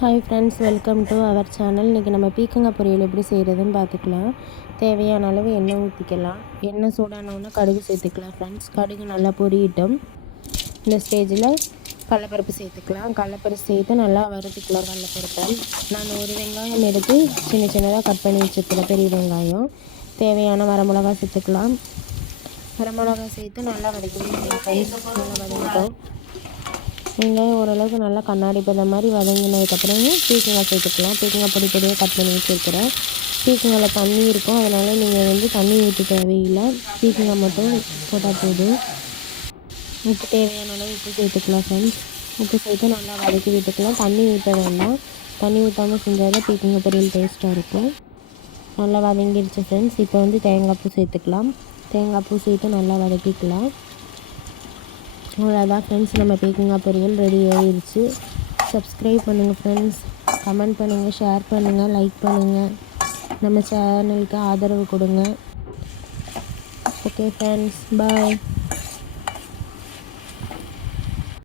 Hi friends welcome to our channel இன்றைக்கி நம்ம பீக்கங்காய் பொரியல் எப்படி செய்கிறதுன்னு பார்த்துக்கலாம். தேவையான அளவு எண்ணெய் ஊற்றிக்கலாம் எண்ணெய் சூடானவுன்னா கடுகு சேர்த்துக்கலாம் ஃப்ரெண்ட்ஸ் கடுகு நல்லா பொரியட்டும். இந்த ஸ்டேஜில் கடலப்பருப்பு சேர்த்துக்கலாம். கடலப்பருப்பு சேர்த்து நல்லா வறுத்துக்கலாம் கடலப்பருப்பை. நான் ஒரு வெங்காயம் எடுத்து சின்ன சின்னதாக கட் பண்ணி வச்சுருக்கிறேன் பெரிய வெங்காயம். தேவையான வரமிளகா சேர்த்துக்கலாம். வரமிளகா சேர்த்து நல்லா வதக்கி நல்லா வதக்கிட்டோம். வெங்காயம் ஓரளவுக்கு நல்லா கண்ணாடி பதம் மாதிரி வதங்கினதுக்கப்புறம் பீக்கங்காய் சேர்த்துக்கலாம். பீக்கங்காய் பொடி பொடியாக கட் பண்ணி வச்சுருக்கிறேன். பீக்கங்காயில் தண்ணி இருக்கும். அதனால் நீங்கள் வந்து தண்ணி ஊற்ற தேவையில்லை. பீக்கங்காய் மட்டும் போட்டால் போதும். உப்பு தேவையான அளவு உப்பு சேர்த்துக்கலாம் ஃப்ரெண்ட்ஸ் உப்பு சேர்த்து நல்லா வதக்கி விட்டுக்கலாம். தண்ணி ஊற்ற வேண்டாம். தண்ணி ஊற்றாமல் செஞ்சால் தான் பீக்கங்காய் பொரியல் டேஸ்ட்டாக இருக்கும். நல்லா வதங்கிடுச்சு ஃப்ரெண்ட்ஸ் இப்போ வந்து தேங்காய் பூ சேர்த்துக்கலாம். தேங்காய் பூ சேர்த்து நல்லா வதக்கிக்கலாம். அவ்வளோதான் ஃப்ரெண்ட்ஸ் நம்ம பேக்கிங்காக பொரியல் ரெடி ஆகிடுச்சு சப்ஸ்கிரைப் பண்ணுங்கள் ஃப்ரெண்ட்ஸ் கமெண்ட் பண்ணுங்கள் ஷேர் பண்ணுங்கள் லைக் பண்ணுங்கள் நம்ம சேனலுக்கு ஆதரவு கொடுங்க. Okay friends bye